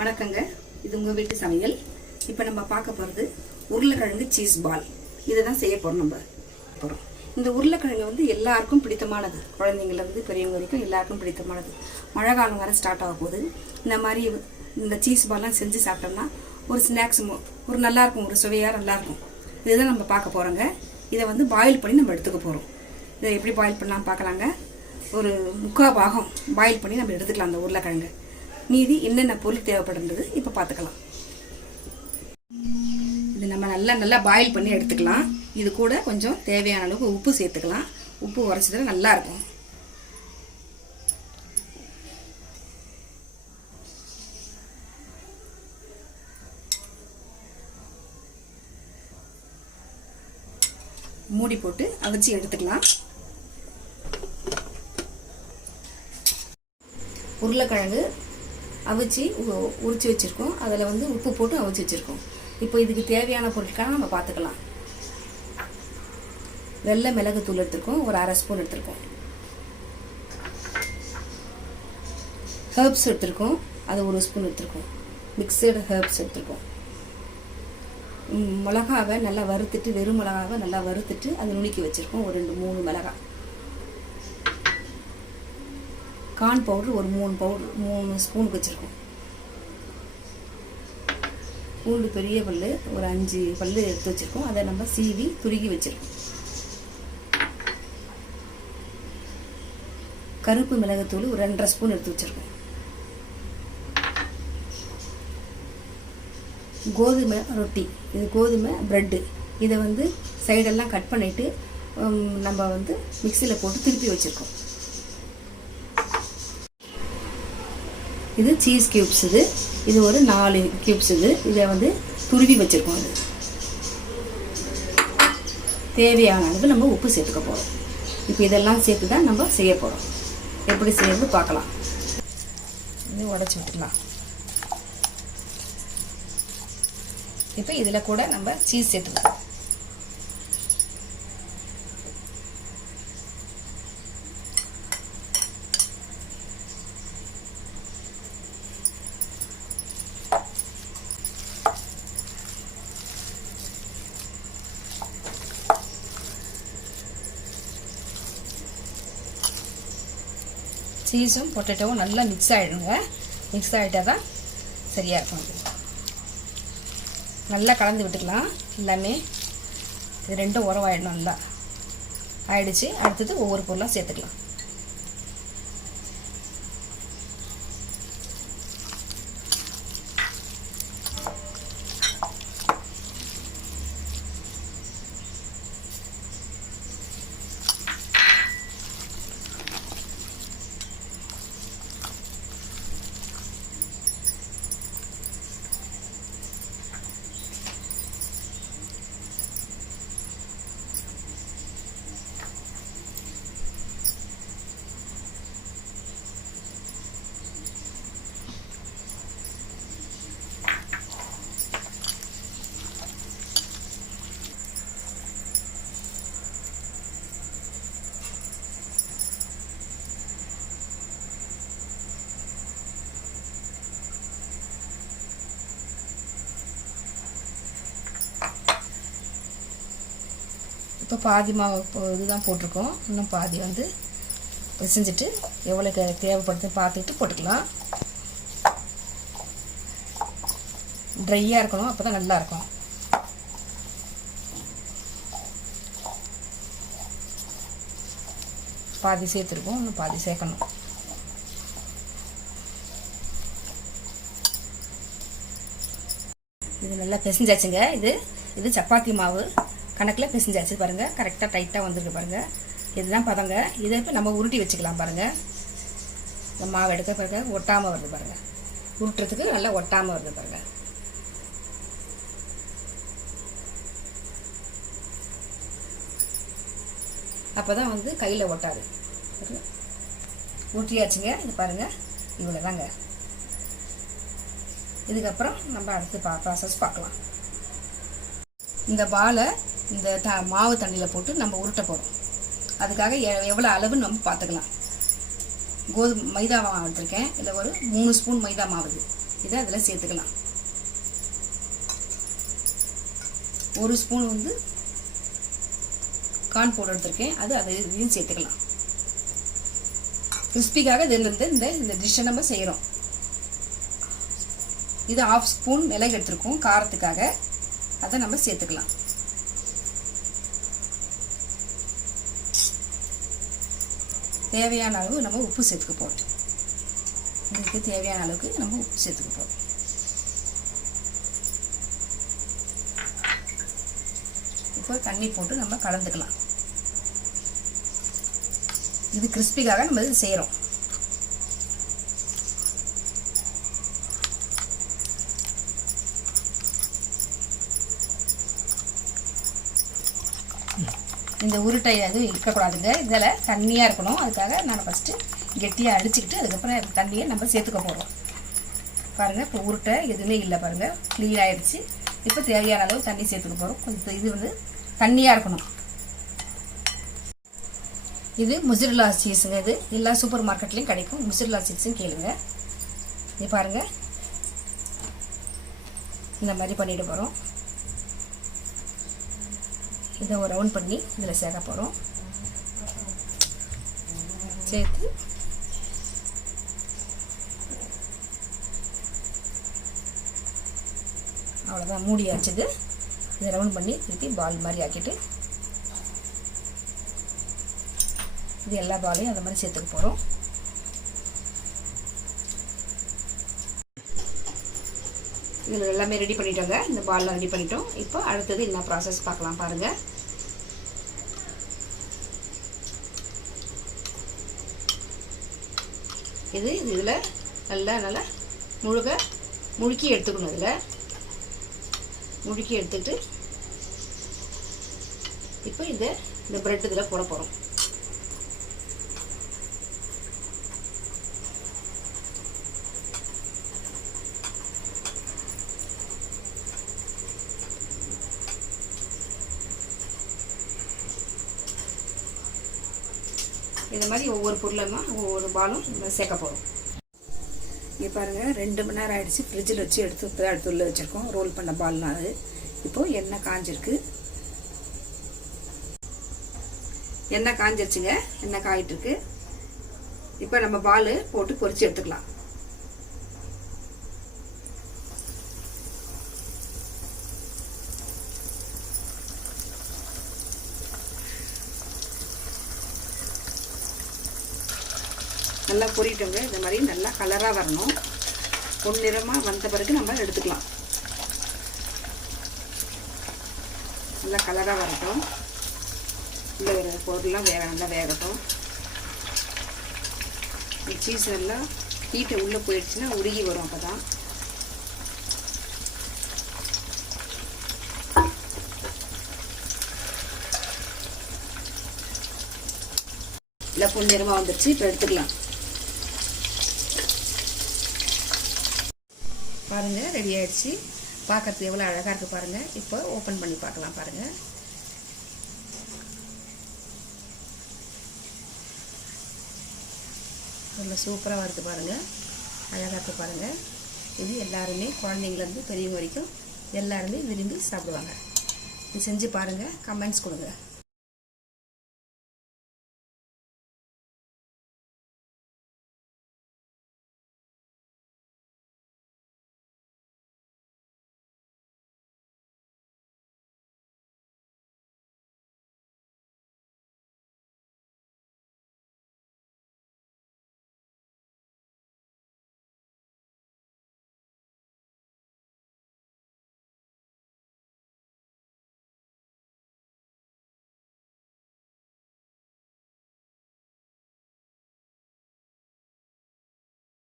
வணக்கங்க, இது உங்கள் வீட்டு சமையல். இப்போ நம்ம பார்க்க போகிறது உருளைக்கிழங்கு சீஸ் பால். இதை தான் செய்ய போகிறோம். இந்த உருளைக்கிழங்கு வந்து எல்லாருக்கும் பிடித்தமானது, குழந்தைங்கள்லேருந்து பெரியவங்க வரைக்கும் எல்லாருக்கும் பிடித்தமானது. மழை காலம் வர ஸ்டார்ட் ஆக போகுது. இந்த மாதிரி இந்த சீஸ் பால்லாம் செஞ்சு சாப்பிட்டோம்னா ஒரு ஸ்நாக்ஸ் ஒரு நல்லாயிருக்கும், ஒரு சுவையாக நல்லாயிருக்கும். இதுதான் நம்ம பார்க்க போகிறோங்க. இதை வந்து பாயில் பண்ணி நம்ம எடுத்துக்க போகிறோம். இதை எப்படி பாயில் பண்ணலாம் பார்க்கலாங்க. ஒரு 3/4 பாகம் பாயில் பண்ணி நம்ம எடுத்துக்கலாம் அந்த உருளைக்கிழங்கு. மீதி என்னென்ன பொருள் தேவைப்படுறது இப்போ பார்த்துக்கலாம். இது நம்ம நல்லா பாயில் பண்ணி எடுத்துக்கலாம். இது கூட கொஞ்சம் தேவையான அளவுக்கு உப்பு சேர்த்துக்கலாம். உப்பு உரைச்சதுல நல்லா இருக்கும். மூடி போட்டு அவிச்சு எடுத்துக்கலாம். உருளைக்கிழங்கு அவிச்சு உரிச்சு வச்சுருக்கோம். அதில் வந்து உப்பு போட்டு அவிச்சு வச்சுருக்கோம். இப்போ இதுக்கு தேவையான பொருட்களை நம்ம பார்த்துக்கலாம். வெள்ளை மிளகுத்தூள் எடுத்துருக்கோம், ஒரு 1/2 ஸ்பூன் எடுத்துருக்கோம். ஹெர்ப்ஸ் எடுத்துருக்கோம், அது 1 ஸ்பூன் எடுத்துருக்கோம். மிக்சடு ஹெர்ப்ஸ் எடுத்துருக்கோம். மிளகாவை நல்லா வறுத்துட்டு, வெறும் மிளகாவை நல்லா வறுத்துட்டு அதை நுணுக்கி வச்சுருக்கோம். ஒரு 2-3 மிளகாய். கார்ன் பவுடர் ஒரு 3 ஸ்பூனுக்கு வச்சுருக்கோம். பூண்டு பெரிய பல் ஒரு 5 பல் எடுத்து வச்சுருக்கோம். அதை நம்ம சீவி துருகி வச்சுருக்கோம். கருப்பு மிளகுத்தூள் ஒரு 2.5 ஸ்பூன் எடுத்து வச்சுருக்கோம். கோதுமை ரொட்டி, இது கோதுமை ப்ரெட்டு. இதை வந்து சைடெல்லாம் கட் பண்ணிவிட்டு நம்ம வந்து மிக்சியில் போட்டு திருப்பி வச்சுருக்கோம். இது சீஸ் கியூப்ஸ். இது ஒரு 4 கியூப்ஸ். இதை வந்து துருவி வச்சுருக்கோம். இது தேவையான அளவு நம்ம உப்பு சேர்த்துக்க போகிறோம். இப்போ இதெல்லாம் சேர்த்து தான் நம்ம செய்ய போகிறோம். எப்படி செய்யறது பார்க்கலாம். இது உடச்சி விட்டுக்கலாம். இப்போ இதில் கூட நம்ம சீஸ் சேர்த்துக்கலாம். சீஸும் பொட்டேட்டோவும் நல்லா மிக்ஸ் ஆகிடுங்க. மிக்ஸ் ஆகிட்டா தான் சரியாக இருக்கும். நல்லா கலந்து விட்டுக்கலாம். எல்லாமே இது ரெண்டும் உரவாயிடணும். நல்லா ஆயிடுச்சு. அடுத்தது ஒவ்வொரு பொருளாக சேர்த்துக்கலாம். இப்போ பாதி மாவு இதுதான் போட்டிருக்கோம். இன்னும் பாதி வந்து பிசைஞ்சிட்டு எவ்வளோ தேவைப்படுதுன்னு பார்த்துட்டு போட்டுக்கலாம். ட்ரையாக இருக்கணும், அப்போ தான் நல்லாயிருக்கும். பாதி சேர்த்துருக்கோம், இன்னும் பாதி சேர்க்கணும். இது நல்லா பிசைஞ்சாச்சுங்க. இது சப்பாத்தி மாவு கணக்கில் பிசைஞ்சாச்சு பாருங்கள். கரெக்டாக டைட்டாக வந்துருக்கு பாருங்கள். இதுதான் பதங்க. இதை இப்போ நம்ம உருட்டி வச்சுக்கலாம் பாருங்கள். இந்த மாவு எடுக்க பாருங்கள், ஒட்டாமல் வருது பாருங்கள். உருட்டுறதுக்கு நல்லா ஒட்டாமல் வருது பாருங்கள். அப்போ தான் வந்து கையில் ஒட்டாது. உருட்டியாச்சுங்க. இது பாருங்கள், இவ்வளோ தாங்க. இதுக்கப்புறம் நம்ம அடுத்து ப்ராசஸ் பார்க்கலாம். இந்த பாலை இந்த மாவு தண்ணியில் போட்டு நம்ம உருட்ட போகிறோம். அதுக்காக எவ்வளோ அளவுன்னு நம்ம பார்த்துக்கலாம். மைதா மாவு எடுத்திருக்கேன். இதில் ஒரு 3 ஸ்பூன் மைதா மாவு. இதை அதில் சேர்த்துக்கலாம். 1 ஸ்பூன் வந்து கார்ன் பவுடர் எடுத்துருக்கேன், அதையும் சேர்த்துக்கலாம். கிறிஸ்பிக்காக இதிலிருந்து இந்த டிஷ்ஷை நம்ம செய்கிறோம். இது 1/2 ஸ்பூன் மிளகு எடுத்துருக்கோம் காரத்துக்காக, அதை நம்ம சேர்த்துக்கலாம். தேவையான அளவு நம்ம உப்பு சேர்த்துக்க போகிறோம். இதுக்கு தேவையான அளவுக்கு நம்ம உப்பு சேர்த்துக்க போகிறோம். இப்போ தண்ணி போட்டு நம்ம கலந்துக்கலாம். இது கிறிஸ்பிக்காக நம்ம இது செய்கிறோம். இந்த உருட்டை எதுவும் இருக்கக்கூடாதுங்க, இதில் தண்ணியாக இருக்கணும். அதுக்காக நான் ஃபஸ்ட்டு கெட்டியாக அடிச்சுக்கிட்டு அதுக்கப்புறம் தண்ணியை நம்ம சேர்த்துக்க போகிறோம். பாருங்கள், இப்போ உருட்டை எதுவுமே இல்லை பாருங்கள், க்ளீன் ஆகிடுச்சு. இப்போ தேவையான அளவு தண்ணி சேர்த்துக்க போகிறோம். கொஞ்சம் இது வந்து தண்ணியாக இருக்கணும். இது மொசரல்லா சீஸுங்க. இது எல்லா சூப்பர் மார்க்கெட்லேயும் கிடைக்கும். மொசரல்லா சீஸுன்னு கேளுங்க. இது பாருங்கள், இந்த மாதிரி பண்ணிட்டு போகிறோம். இதை ஒரு ரவுண்ட் பண்ணி இதில் சேர்க்க போகிறோம். சேர்த்து அவ்வளோதான், மூடி வச்சது. இதை ரவுண்ட் பண்ணி திருப்பி பால் மாதிரி ஆக்கிட்டு இது எல்லா பாலையும் அந்த மாதிரி சேர்த்துக்க போகிறோம். இதில் எல்லாமே ரெடி பண்ணிட்டோங்க. இந்த பால்லாம் ரெடி பண்ணிட்டோம். இப்போ அடுத்தது என்ன ப்ராசஸ் பார்க்கலாம் பாருங்கள். இதில் நல்லா முழுக்கி எடுத்துக்கணும். இதில் முழுக்கி எடுத்துட்டு இப்போ இந்த பிரெட் இதில் போட போகிறோம். இந்த மாதிரி ஒவ்வொரு பொருளுமா ஒவ்வொரு பாலும் நம்ம சேர்க்க போகிறோம். இங்கே பாருங்கள், 2 மணி நேரம் ஆகிடுச்சு. ஃப்ரிட்ஜில் வச்சு எடுத்து உள்ள வச்சுருக்கோம். ரோல் பண்ண பால்னால் அது. இப்போது எண்ணெய் காஞ்சிருக்கு. எண்ணெய் காஞ்சிருச்சுங்க. எண்ணெய் காயிட்டுருக்கு. இப்போ நம்ம பால் போட்டு பொரிச்சு எடுத்துக்கலாம். நல்லா பொரிட்டோங்க. இந்த மாதிரி நல்லா கலராக வரணும். பொன்னிறமாக வந்த பிறகு நம்ம எடுத்துக்கலாம். நல்லா கலராக வரட்டும். உள்ள வர பொருள்லாம் நல்லா வேகட்டும். சீஸ் நல்லா ஹீட்டை உள்ளே போயிடுச்சுன்னா உருகி வரும். அப்போ தான் இல்லை பொன்னிறமாக வந்துடுச்சு. இப்போ எடுத்துக்கலாம். பாருங்கள், ரெடி ஆகிடுச்சு. பார்க்கறதுக்கு எவ்வளோ அழகாக இருக்குது பாருங்கள். இப்போ ஓப்பன் பண்ணி பார்க்கலாம் பாருங்கள். நல்லா சூப்பராக வருது பாருங்கள். அழகாக இருக்குது பாருங்கள். இது எல்லாருமே குழந்தைங்கலேருந்து பெரியவங்க வரைக்கும் எல்லாருமே விரும்பி சாப்பிடுவாங்க. இது செஞ்சு பாருங்கள். கமெண்ட்ஸ் கொடுங்க.